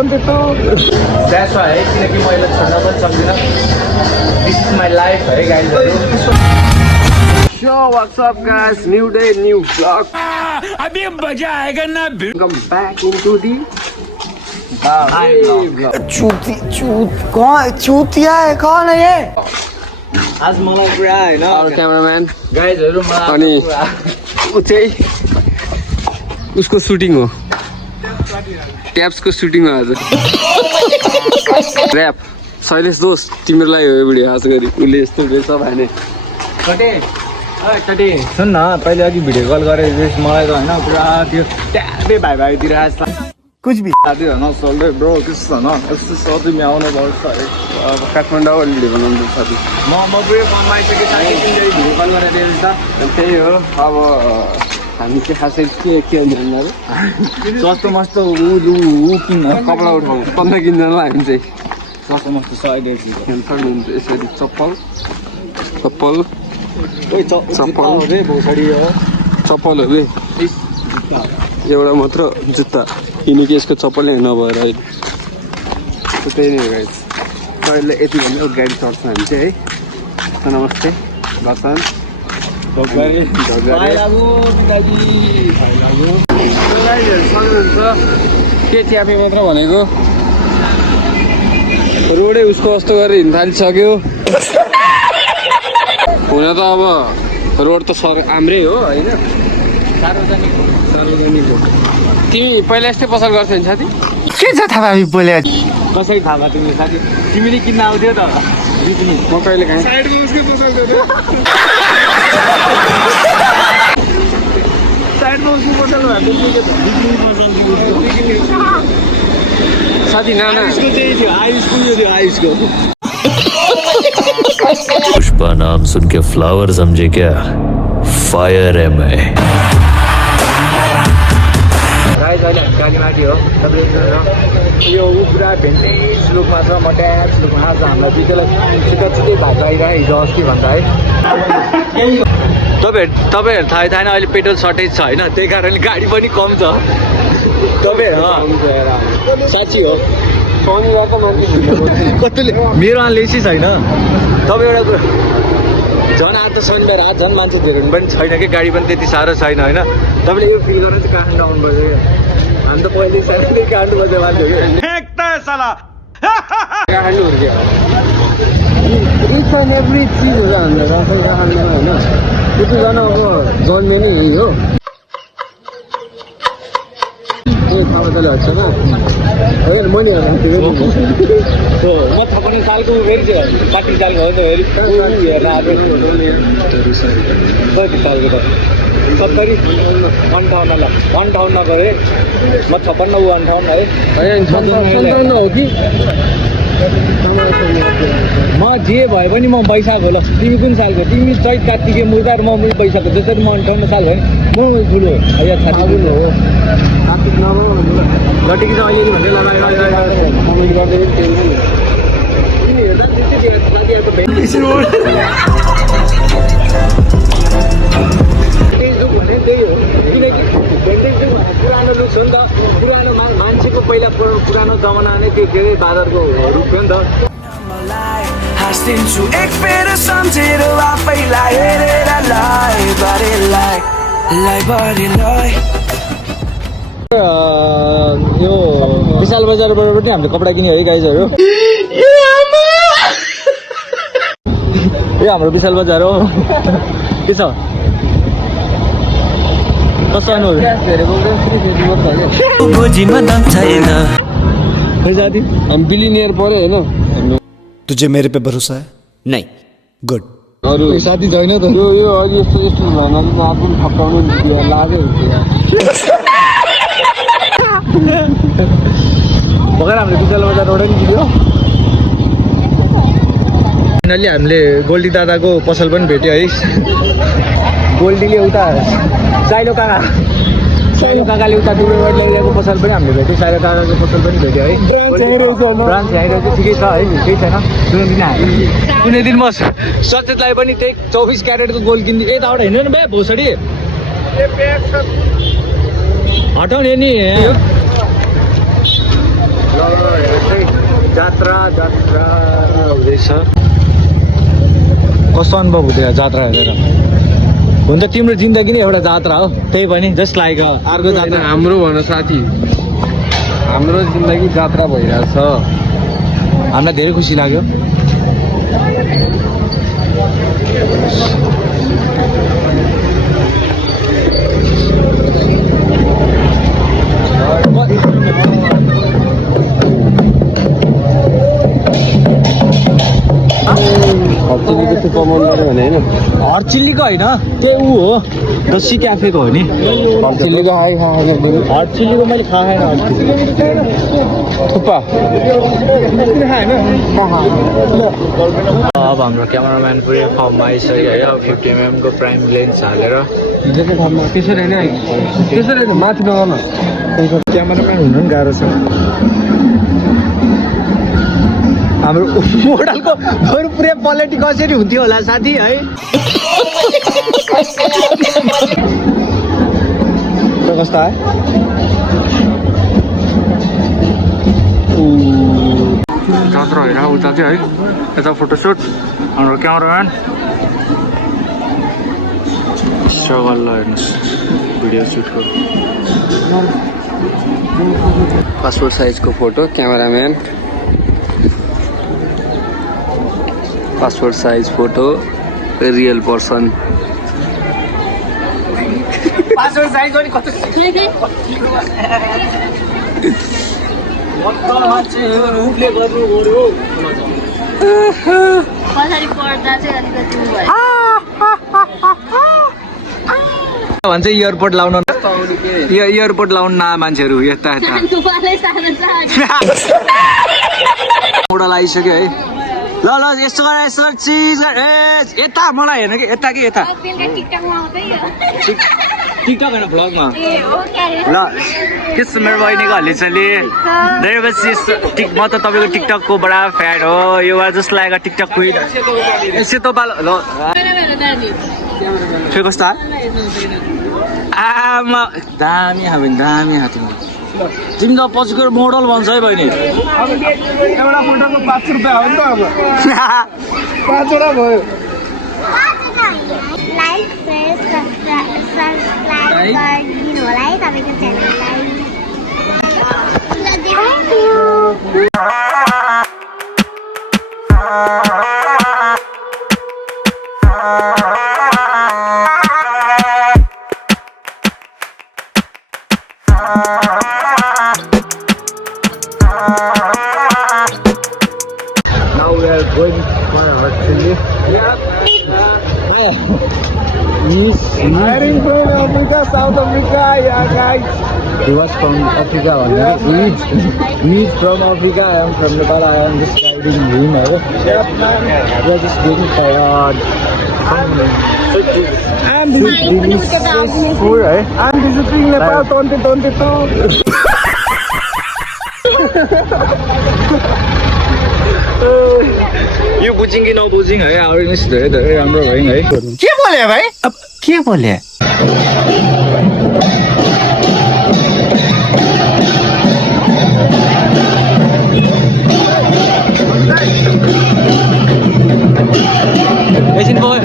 हुन्थ्यो त that's why है किनकि मैले छोड्न पनि सक्दिनँ दिस इज माई लाइफ है गाइजहरु so what's up guys new day new vlog अभी मजा आएगा ना वेलकम बैक इनटू दी चूतिया है कौन है ये आज मलाई पुरा हैन और क्यामेराम्यान गाइजहरु मलाई अनि उ चाहिँ उसको सुटिङ हो ट्याप्सको सुटिङ हो आज ऱ्याप शैलेश दोस्त तिमीलाई हो यो भिडियो आज गरी उसले यस्तो रहेछ भने चटे सुन न तैँले अघि भिडियो कल गरेर मलाई त होइन पुरा त्यो ट्याबे भाइतिर आज कुछ भी त्यो नसल्दै ब्रो त्यस्तो न यस्तो सधैँ आउनुपर्छ है अब काठमाडौँ भिडियो बनाउनु साथी म पुरै कमाइसकेँ साथी तिमीले भिडियो कल गरेर दिएछ त्यही हो अब हामी चाहिँ खासै के भन्दा सस्तो मस्तो ऊ किन्न कपडा उठाउँ 15 किन्दैनौँ हामी चाहिँ सस्तो मस्तो 100 खेल्न सक्नुहुन्छ यसरी चप्पल चप्पलहरू एउटा मात्र जुत्ता किनकि यसको चप्पलै नभएर अहिले त्यही नै हो गाइस अहिले यति भन्दा गाडी चढ्छ हामी चाहिँ है नमस्ते बसन के च्यापे मात्र भनेको रोडै उसको कस्तो गरेर हिँड्न थालिसक्यो हुन त अब रोड त हाम्रै हो होइन सार्वजनिक हो तिमी पहिला यस्तै पसल गर्थ्यौ नि साथी के छ थाहा हामी बोले कसरी थाहा भयो तिमीले साथी तिमीले किन्न आउँथ्यौ त म कहिले खाएँ साथी नाना आयुषको पुष्पा नाम सुन के फ्लावर समझे क्या फायर है मैं राइज अहिले हामी कालीमाटी हो यो पुरा भेन्टेज लुकमा छ म ट्याच लुकमा आज हामीलाई दुईटैलाई छिटो भाग आइरहेको हिजो अस्ति भन्दा है तपाईँहरू थाहै थाहा अहिले पेट्रोल सर्टेज छ होइन त्यही कारणले गाडी पनि कम छ तपाईँहरू साँच्ची हो कतिले मेरो लेसी छैन तपाईँ एउटा कुरा झन् आज त शनिबार आज झन् मान्छे धेरै पनि छैन कि गाडी पनि त्यति साह्रो छैन होइन तपाईँले यो फिल गरेर चाहिँ काठमाडौँ आउनुपर्छ क्या हामी त पहिले साह्रै काठमाडौँ बस्ने मान्छे हो कि काठमाडौँ हुर्क्यो इच एन्ड एभ्री चिजहरू हामीलाई राखेर काठमाडौँमा होइन त्यतिजना अब जन्मे नै यही हो तपाईँले हट्छमा होइन म नि म 56 सालको फेरि 35 सालको हो त फेरि हेर्न आएको कति सालको त 70 58 गरे म 56 ऊ 58 है 57 हो कि म जे भए पनि म वैशाख हो ल तिमी कुन सालको तिमी चैत कार्तिके मुर्दा र म वैशाखको जसरी म 58 साल भयो म ठुलो हो या साथी हो कार्तिक नभए लटेकी चाहिँ अलिअलि भन्दै पुरानो लुक छ नि त पुरानो मान्छेको पहिला पुरानो जमाना नै त्यो धेरै बादरको रूप थियो नि त हाँसिदिन्छु एक फेर सम्झेर आफैलाई हेरेर लाई यो विशाल बजारबाट पनि हामीले कपडा किन्यो है गाइजहरू यो हाम्रो विशाल बजार हो के छ साथी हम बिलिनियर पऱ्यो होइन तुझे मेरे पे भरोसा है नहीं गुड अरू साथी छैन त यो अघि यस्तो भएन आफू ठप्काउनु लाग्यो भर्खर हामीले विशाल बजारबाट नि किन्यो फाइनल्ली हामीले गोल्डी दादाको पसल पनि भेट्यो है गोल्डीले उता साइलो काकाले उता दुबईबाट ल्याइरहेको पसल पनि हामीले भेट्यौँ साइलो काकाको पसल पनि भेट्यो है ब्रान्च आइरहेको चाहिँ ठिकै छ है केही छैन कुनै दिन म सचेतलाई पनि त्यही 24 क्यारेटको गोल्ड किनिदिएको यताबाट हिँड्नु न बे भोसडी हटाउने नि जात्रा जात्रा हुँदैछ। कस्तो अनुभव हुँदैन जात्रा हेरेर? हुन त तिम्रो जिन्दगी नै एउटा जात्रा हो, त्यही पनि जस्ट लाइक अर्को जात्रा। हाम्रो भन साथी, हाम्रो जिन्दगी जात्रा भइरहेछ। हामीलाई धेरै खुसी लाग्यो। हरचिल्लीको होइन, त्यो ऊ हो दसी क्याफेको हो नि। चिल्लीको हरचिल्लीको मैले खाएन। थुक्पा अब हाम्रो क्यामेराम्यान पुरै फर्ममा आइसक्यो है। अब 50mm को प्राइम लेन्स हालेर त्यसरी नै माथि नगर्न। क्यामेराम्यान हुनु पनि गाह्रो छ। हाम्रो मोडलको बरु पुरै पलेटी कसरी हुन्थ्यो होला साथी है। कस्तो है जात्रा होइन उता चाहिँ है। यता फोटोसुट हाम्रो क्यामेराम्यान स्ट्रगल हेर्नुहोस् भिडियो सुटको। पासपोर्ट साइजको photo cameraman, passport size photo real person. Passport size पनि कस्तो भन्छ एयरपोर्ट लाउन एयरपोर्ट लाउन न मान्छेहरू यता यता मोडल आइसक्यो है। ल ल यस्तो गर यस्तो चिज यता मलाई हेर्नु कि यता कि यता टिकटक होइन भ्लगमा। ल त्यस्तो मेरो बहिनीको हल्लिचली धेरै टिक म त तपाईँको टिकटकको बडा फ्यान हो। यो जस्ट लागेको टिकटक क्विन सेतो पालो। ल फेरि कस्तो आमा दामी हात दामी हात। तिमी त पछि गएर मोडल भन्छ है बहिनी। एउटा फोटोको 5 रुपियाँ हो नि त। अब 5 वटा भयो। लाइक शेयर सब्सक्राइब गरिदिनु होला है तपाईको च्यानललाई। Now we are going for Australia. He's Hiring from Africa, South Africa, yeah guys. He was from Africa only. He's from Africa. I am from Nepal. I am just riding him. We are just getting tired. I'm visiting Nepal 2022. यो बुझिङ कि नबुझिङ है awareness धेरै धेरै राम्रो भयो है। के बोले भाई? अब के बोले? एकछिन भयो।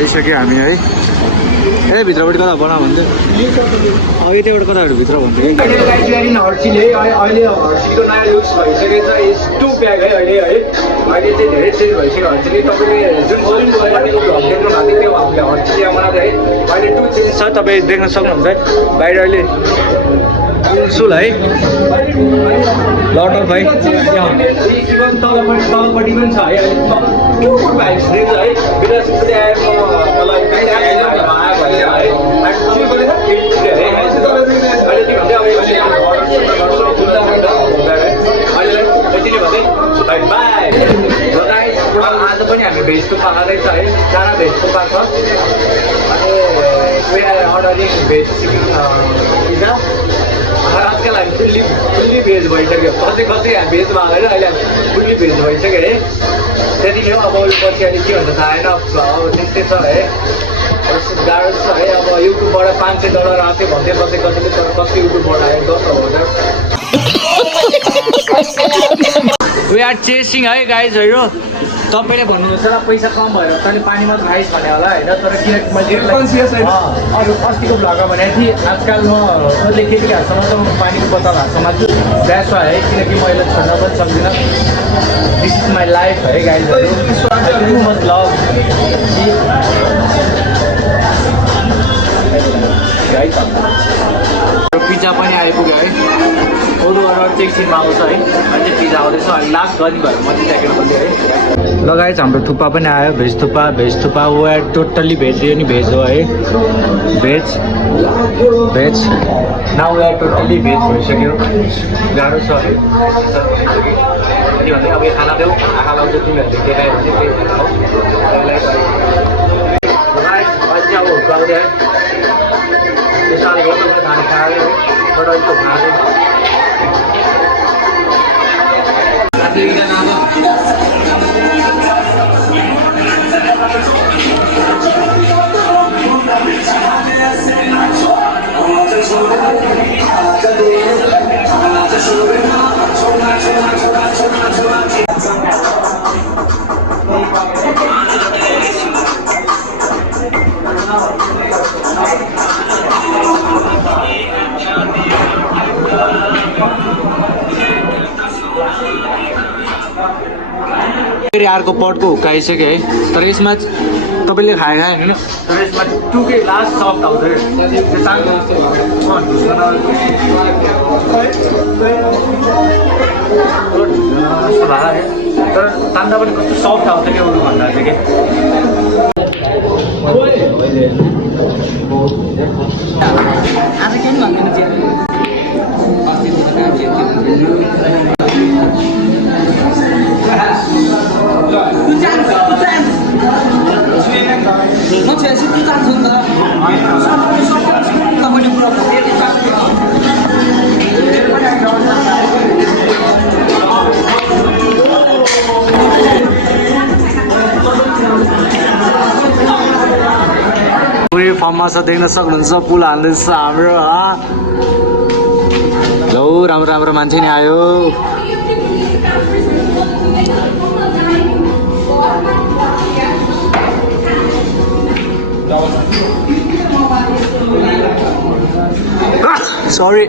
आइसक्यो हामी है। ए भित्रबाट कता बना भन्दै यतैबाट कताबाट भित्र भन्दै अहिले हर्चिल है। अहिले हर्चिलको नयाँ युज भइसकेको छ टु प्याक है। अहिले है अहिले चाहिँ धेरै चेन्ज भइसक्यो हर्चिल। तपाईँले जुन भ्लग देख्नु भएको थियो हामीले हर्चिल यहाँ बनाएको है। अहिले टु चेन्ज छ, तपाईँ देख्न सक्नुहुन्छ है। बाहिर अहिले सुल है लटर भाइ तलपट्टि पनि छ है आज पनि हामी भेज थुक्पा खाँदैछ है चारा भेज थुक्पा छ अनि अर्डरिङ भेज पिज्जा आजकल हामी फुल्ली भेज भइसक्यो कति हामी भेज मागेर अहिले हामी फुल्ली भेज भइसक्यो है त्यति नै हो अब पछि अहिले के हुन्छ थाहा छैन अब त्यस्तै छ है गाह्रो छ है अब युट्युबबाट $500 आएको भन्दै बसेँ कतिले कति युट्युबबाट आयो 10,000 वी आर चेसिङ है गाइजहरू तपाईँले भन्नुहुन्छ होला पैसा कम भएर तैँले पानी मात्र खाइस् भने होला होइन तर किनकि मैले अरू अस्तिको भ्लगमा भनेको थिएँ आजकल म कसले केटीहरूसँग त पानीको बोतल हातमा छु द्याट्स वाइ है किनकि मैले छोड्न पनि सक्दिनँ दिस इज माई लाइफ है गाइजहरू टु मच लभ पिज्जा पनि आइपुग्यो है अरू चाहिँ एकछिनमा आउँछ है अझै पिज्जा आउँदैछ अहिले लास्ट गर्ने भएर म चाहिँ ज्याकेट खोल्दै है लगाएछ हाम्रो थुक्पा पनि आयो veg thukpa way totally veg यो नि भेज हो है veg now way totally veg भइसक्यो गाह्रो छ है किनभने अब यो खाना देऊ आँखा लाउँछ तिमीहरूले केटायो भने त्यही अझै अब हुर्काउँदै है यो साल गर्नु खाना खायो बट अहिले त खाँदैन फेरि अर्को पटको हुक्काइसक्यो है तर यसमा तपाईँले खायो होइन तर यसमा टुकै लास्ट सफ्ट आउँछ तर तान्दा पनि कस्तो सफ्ट आउँछ क्या अरू भन्दा चाहिँ कि आज के पुरै फर्ममा छ देख्न सक्नुहुन्छ पुल हाल्दैछ हाम्रो लौ राम्रो राम्रो मान्छे नि आयो सरी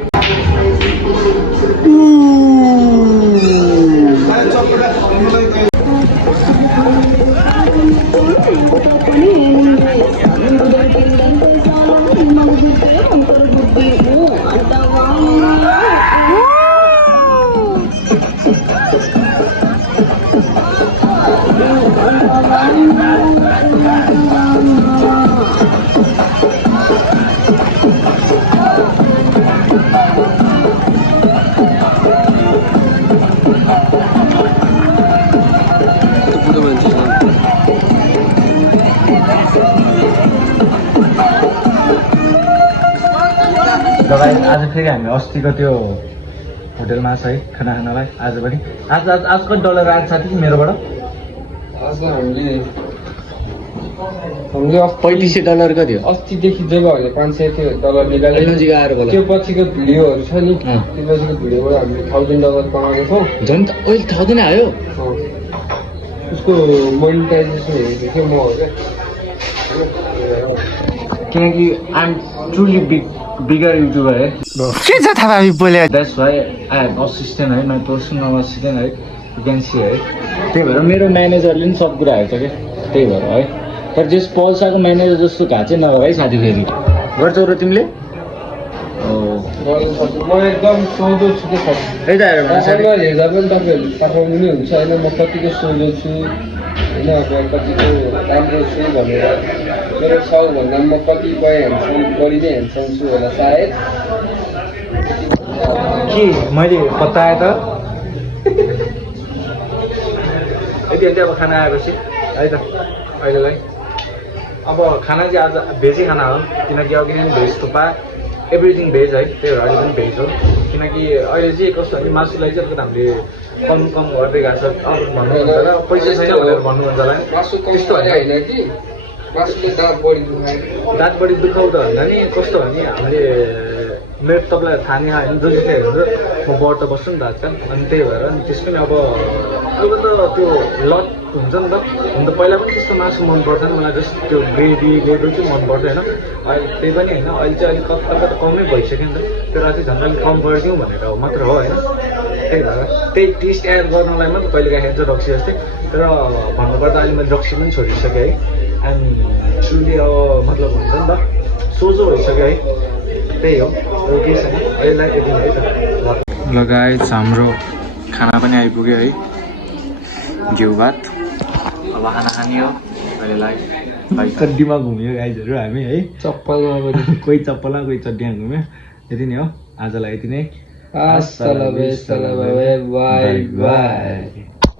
आज फेरि हामी अस्तिको त्यो होटेलमा छ है खाना खानलाई आज पनि आज कति डलर आएको साथी मेरोबाट आज हामीले $35 कति हो अस्तिदेखि जब हामीले $500 निकाल्यो त्यो पछिको भिडियोहरू छ नि त्यो पछिको भिडियोबाट हामीले $1000 कमाएको छौँ झन् त अहिले 1000 आयो उसको मोनिटाइजेसन हेरेको थियो म किनकि I am truly bigger youtuber है के छ थाहा बोले that's why I have assistant है माई पर्सनल असिस्टेन्ट है यु क्यान सी है त्यही भएर मेरो म्यानेजरले पनि सब कुरा हेर्छ क्या त्यही भएर है तर जस पल्साको म्यानेजर जस्तो घाँचे नगर है साथी फेरि गर्छौ र तिमीले गर्नु सक्छु म एकदम सोझो छु कि है त हेर अनुहार हेर्दा पनि तपाईँहरूले पठाउनु नै हुन्छ होइन म कतिको सोझो छु होइन अब कतिको राम्रो छु भनेर मेरो साउभन्दा म कतिपय ह्यान्डसम बढी नै ह्यान्डसम छु होला सायद के मैले बताएँ त यति यति अब खाना आएपछि है त अहिलेलाई अब खाना चाहिँ आज भेजै खाना हो किनकि अघि नै भेज थुक्पा एभ्रिथिङ भेज है त्यही भएर अहिले पनि भेज हो किनकि अहिले चाहिँ कस्तो भने मासुलाई चाहिँ अलिकति हामीले कम गर्दै गएको छ अब भन्नुहुन्छ होला पैसा छैन भनेर भन्नुहुन्छ होला मासु त्यस्तो होइन कि मासुले दाँत बढी दुखायो दाँत बढी दुखाउँदा भन्दा नि कस्तो भने हामीले मेरो तपाईँलाई थाहा नै होइन जो जस्तै हेर्नुहुन्छ म व्रत बस्छु नि त आजकल अनि त्यही भएर अनि त्यस पनि अब त त्यो लट हुन्छ नि त हुन त पहिला पनि त्यस्तो मासु मन पर्दैन मलाई जस्तो त्यो ग्रेभी लेबल चाहिँ मन पर्दैन अहिले त्यही पनि होइन अहिले चाहिँ अलिक कता कमै भइसक्यो नि त तर अझै झन् अलिक कम गरिदिउँ भनेर मात्र हो होइन त्यही भएर त्यही टेस्ट एड गर्नलाई मात्रै कहिले काहीँ खान्छ रक्सी जस्तै तर भन्नुपर्दा अहिले मैले रक्सी पनि छोडिसकेँ है एन्ड ट्रुली अब मतलब हुन्छ नि त सोझो भइसक्यो है त्यही हो केही छैन अहिलेलाई यति है त लगायत हाम्रो खाना पनि आइपुग्यो है घिउ भात अब खाना खाने हो अहिलेलाई चड्डीमा घुम्यो गाइजहरू हामी है चप्पलमा कोही चप्पलमा कोही चड्डीमा घुम्यो यति नै हो आजलाई यति नै Hasta la vista, la bye bye.